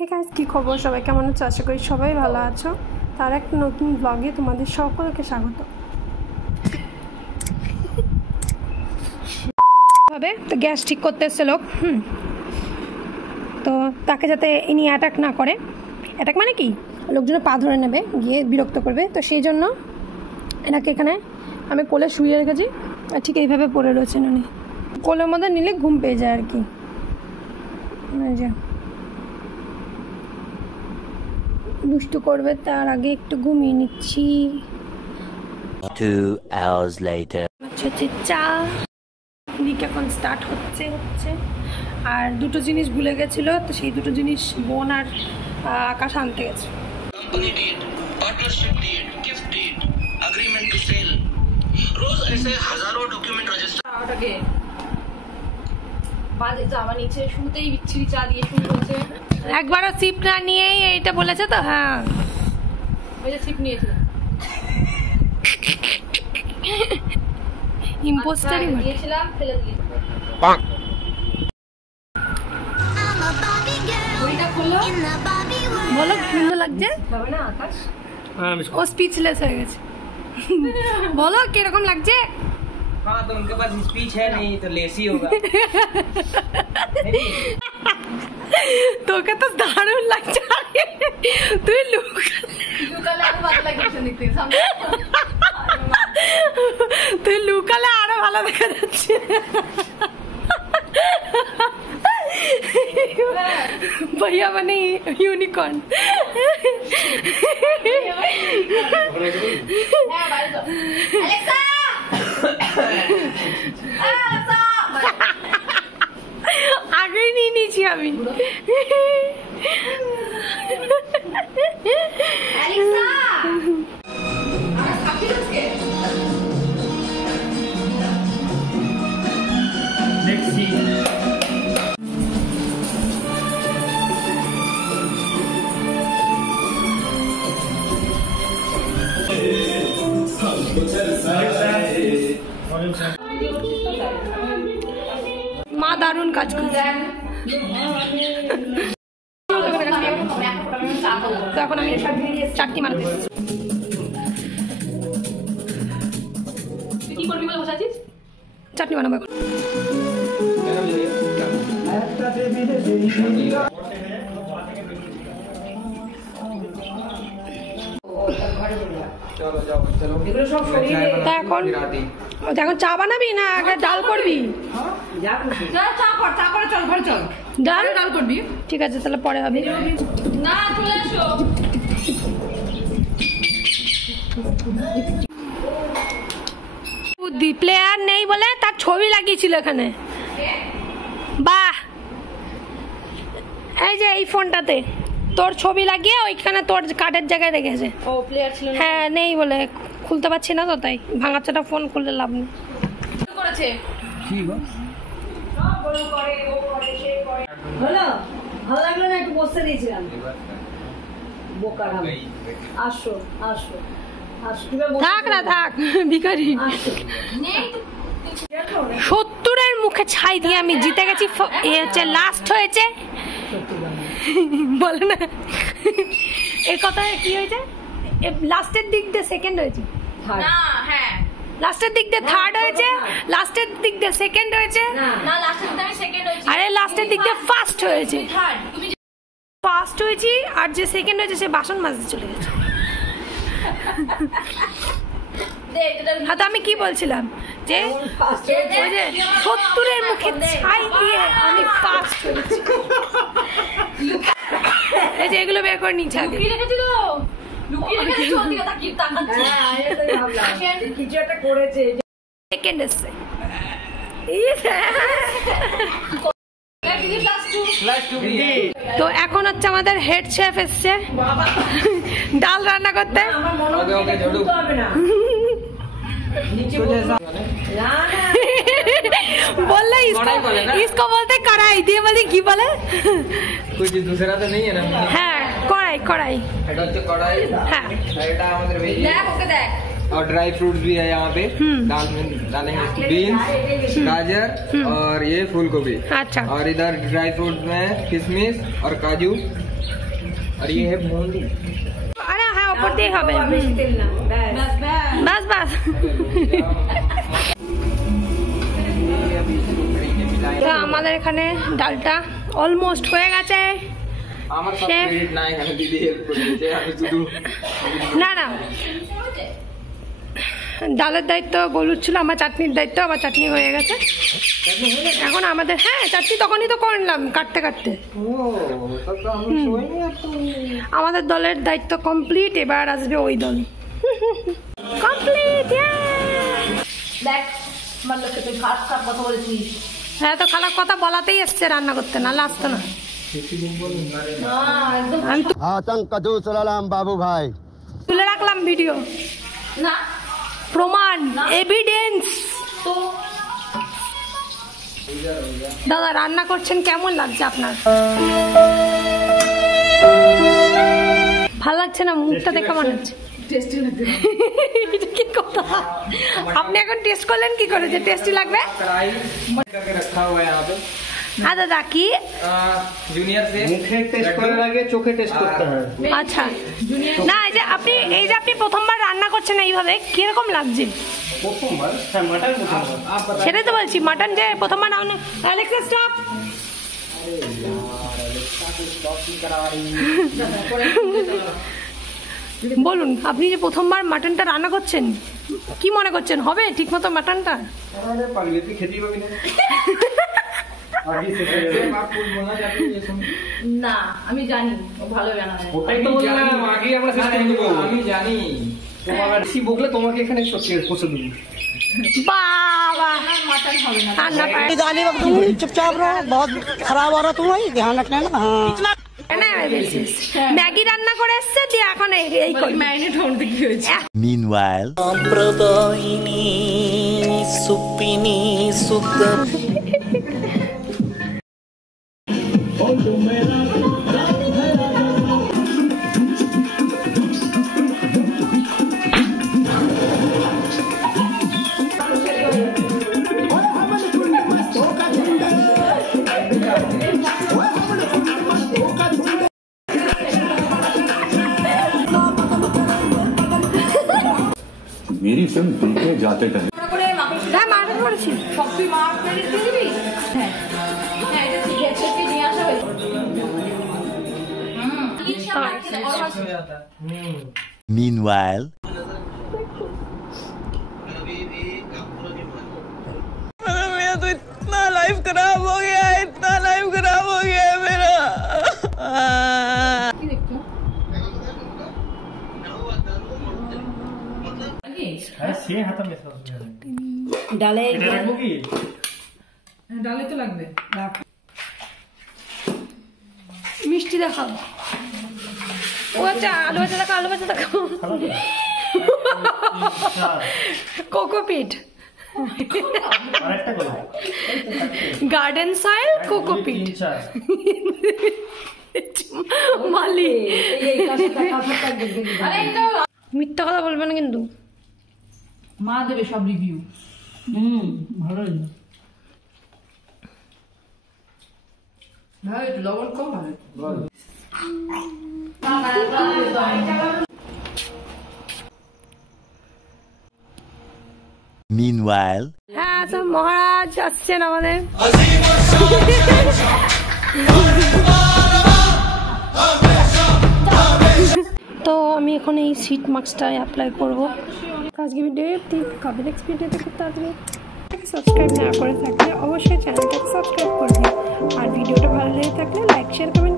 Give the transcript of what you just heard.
Hey guys, কি খবর? সবাই কেমন আছো? আশা করি সবাই ভালো আছো। তার একটা নতুন ব্লগে তোমাদের সকলকে স্বাগত। ভাবে তো গ্যাস ঠিক করতে এসছে লোক, তো তাকে যাতে ইনি অ্যাটাক না করে, অ্যাটাক মানে কি, লোকজনে পা ধরে নেবে, গিয়ে বিরক্ত করবে, তো সেই জন্য এনাকে এখানে আমি কোলে শুয়ে রেখেছি আর ঠিক এইভাবে পড়ে রয়েছেন উনি। কোলের মধ্যে নিলে ঘুম পেয়ে যায় আর কি। দুষ্টু করবে তার আগে একটু ঘুমিয়ে নিচ্ছি। 2 hours later. চা উইক এখন স্টার্ট হচ্ছে আর দুটো জিনিস ভুলে গেছিলো, তো সেই দুটো জিনিস বোন আর আকাশ আনতে গেছে। Company deed, partnership deed, gift deed, agreement to sale, रोज ऐसे हजारों डॉक्यूमेंट रजिस्टर। ওটাকে বাজে জামা নিচে শুতেই বিচ্ছিরি চা দিয়ে শুরু হচ্ছে। একবারও সিপ না নিয়েই এইটা বলেছে তো। হ্যাঁ, ওই যে সিপ নিয়েছিল, ইম্পোস্টারই দিয়েছিলাম, ফেলে দিয়েছিল। ওইটা খুললো, বলো সুন্দর লাগছে হবে না আকাশ? ও স্পিচলেস হয়ে গেছে। বলো কিরকম লাগছে? हाँ तो उनके पास स्पीच है नहीं तो लेसी होगा। তোকে তো দারুণ লাগছে। তুই লুকালে আরো ভালো লাগছে দেখতে, সামনে তুই লুকালে আরো ভালো দেখা যাচ্ছে। भैया बने यूनिकॉर्न। आगे नहीं नीचे अभी। মা দারুণ কাজ করছে। তো এখন আমি চাটনি বানাতে এসেছি। তুই কি করবি বলে বসে আছিস? চাটনি বানাবো এখন। তা এখন চা বানাবি না আগে ডাল করবি? চা করে চল, ঘরে চল। ডাল করবি? ঠিক আছে, তাহলে পরে হবে। না, চলে আসো। বুদ্ধি, প্লেয়ার নেই বলে তার ছবি লাগিয়েছিল এখানে। বাহ, এই যে এই ফোনটাতে তোর ছবি লাগিয়ে ওইখানে তোর কার্ডের জায়গায় রেখেছে। ও প্লেয়ার ছিল না? হ্যাঁ, নেই বলে খুলতে পারছি না তো, তাই ভাঙাচোটা ফোন খুললে লাভ নেই। করেছে হলো, ভালো লাগলো না? একটু বসতে দিয়েছিলাম। বোকার হবে। আসো আসো আসো, থাক না থাক ভিখারি। 70-এর মুখে ছাই দিয়ে আমি জিতে গেছি। এ হচ্ছে লাস্ট হয়েছে, বলে না এর কথা কি হয়েছে? লাস্টের দিক দিয়ে সেকেন্ড হয়েছে, না? হ্যাঁ, লাস্টের দিক দিয়ে থার্ড হয়েছে, লাস্টের দিক দিয়ে সেকেন্ড হয়েছে, না লাস্টের দিকে আমি সেকেন্ড হয়েছি। আরে লাস্টের দিক দিয়ে ফার্স্ট হয়েছে। থার্ড তুমি ফার্স্ট হয়েছি আর যে সেকেন্ড হয়েছে সে বাসন মাজতে চলে গেছে। হ্যাঁ, তো আমি কি বলছিলাম যে ওই যে 70-এর মুখে ছাই দিয়ে আমি ফার্স্ট হয়েছি। এই যে এগুলো বের করে নিচ্ছে আগে। লুকিয়ে রেখেছিল, লুকিয়ে রেখেছিল, ওদিকে তাকিয়ে তাকাচ্ছে। হ্যাঁ, এটাই ভাবলাম কিছু একটা করেছে। সেকেন্ড এসছে। তো এখন হচ্ছে আমাদের হেড শেফ এসছে ডাল রান্না করতে। আমার মনে হবে না बोल इसको बोलते कढ़ाई दिए बोलते की बोले कुछ दूसरा तो नहीं है ना? हाँ कढ़ाई कढ़ाई এটা হচ্ছে কড়াই। হ্যাঁ এটা আমাদের ভেজি। দেখ ওকে দেখ, और ड्राई फ्रूट्स भी है यहाँ पे। डालेंगे बीन्स, गाजर और ये फूल गोभी। अच्छा और इधर ड्राई फ्रूट में किशमिश और काजू और ये है बूंदी। আরে হ্যাঁ উপর দিয়ে হবে বেশি তেল না, ব্যাস। বাস বাস তো আমাদের এখানে ডালটা অলমোস্ট হয়ে গেছে আমার সব শেফ। ক্রেডিট না, এখানে দিদি হেল্প করে দিয়েছে, আমি শুধু না না ডালের দায়িত্ব গলুর ছিল, আমার চাটনির দায়িত্ব, আমার চাটনি হয়ে গেছে এখন আমাদের। হ্যাঁ চাটনি তখনই তো করলাম কাটতে কাটতে। तब तो हम लोग सोए नहीं अब तो। আমাদের দলের দায়িত্ব কমপ্লিট, এবার আসবে ওই দল কমপ্লিট। দেখ মানে তুই খারাপ খারাপ কথা বলেছিস। হ্যাঁ তো খারাপ কথা বলাতেই এসছে রান্না করতে, নাহলে আসতো না। আমি आतंक दूसराम बाबू भाई তুলে রাখলাম ভিডিও, না প্রমাণ, এভিডেন্স। তো দাদা রান্না করছেন, কেমন লাগছে আপনার? ভালো লাগছে না? মুখটা দেখে মনে হচ্ছে টেস্টি লাগবে। এটা কি কথা? আপনি এখন টেস্ট করলেন কি করে যে টেস্টি লাগবে? कढ़ाई करके रखा हुआ है यहाँ पे। হ্যাঁ দাদা কি जूनियर से मुखे टेस्ट करने लगे चोखे टेस्ट करते हैं আচ্ছা না এই যে আপনি প্রথমবার রান্না করছেন এইভাবে, কিরকম লাগছে? आप बता। সেটাই তো বলছি, মাটন যে প্রথমবার রান্না। Alexa stop. বলুন আপনি যে প্রথমবার মাটনটা রান্না করছেন কি মনে করছেন, হবে ঠিক মতো মাটনটা? अरे पगली खेती भी नहीं। आप कुछ बोलना चाहते हैं ये सुन। না আমি জানি ও ভালো বানায়। ওটাই তো বললাম, আগে আমরা সিস্টেম দিব। আমি জানি তোমার বেশি বকলে তোমাকে এখানে সত্যি পৌঁছে দেব। বাবা মাটন হবে না। রান্না পারে गाली वक्त तुम चुपचाप रहो बहुत खराब हो रहा तुम्हारी ध्यान रखना है ना हाँ ম্যাগি রান্না করে এসছে দিয়ে এখন এই করি। ম্যারিনেট হতে কি হয়েছে? Meanwhile, मेरी फिल्म देखने जाते टाइम হ্যাঁ মাটন করেছি। সব তুই মার ক্রেডিট দিয়ে দিবি? হ্যাঁ হ্যাঁ এটা ঠিক আছে, তুই নিয়ে আসা হয়েছে। meanwhile, मेरा तो इतना लाइफ खराब हो गया है, इतना लाइफ खराब हो गया है मेरा। কি দেখছো? ডালে ডালে তো লাগবে। মিষ্টি দেখাও। ও আচ্ছা আলু ভাজা দেখাও, আলু ভাজা দেখাও। কোকোপিট, গার্ডেন সয়েল, কোকোপিট, মালি। আরে এটা মিথ্যা কথা বলবে না কিন্তু। মা দেবে সব রিভিউ। ভালোই ভাই একটু লবণ কম হবে। meanwhile, হ্যাঁ তো মহারাজ আসছেন আমাদের। তো আমি এখন এই সিট মার্কসটা অ্যাপ্লাই করবো। আজকে ভিডিও কাবের এক্সপিরিয়েন্স খুব তাড়াতাড়ি। সাবস্ক্রাইব না করে থাকলে অবশ্যই চ্যানেলটাকে সাবস্ক্রাইব করবেন, আর ভিডিওটা ভালো লেগে থাকলে লাইক শেয়ার করবেন।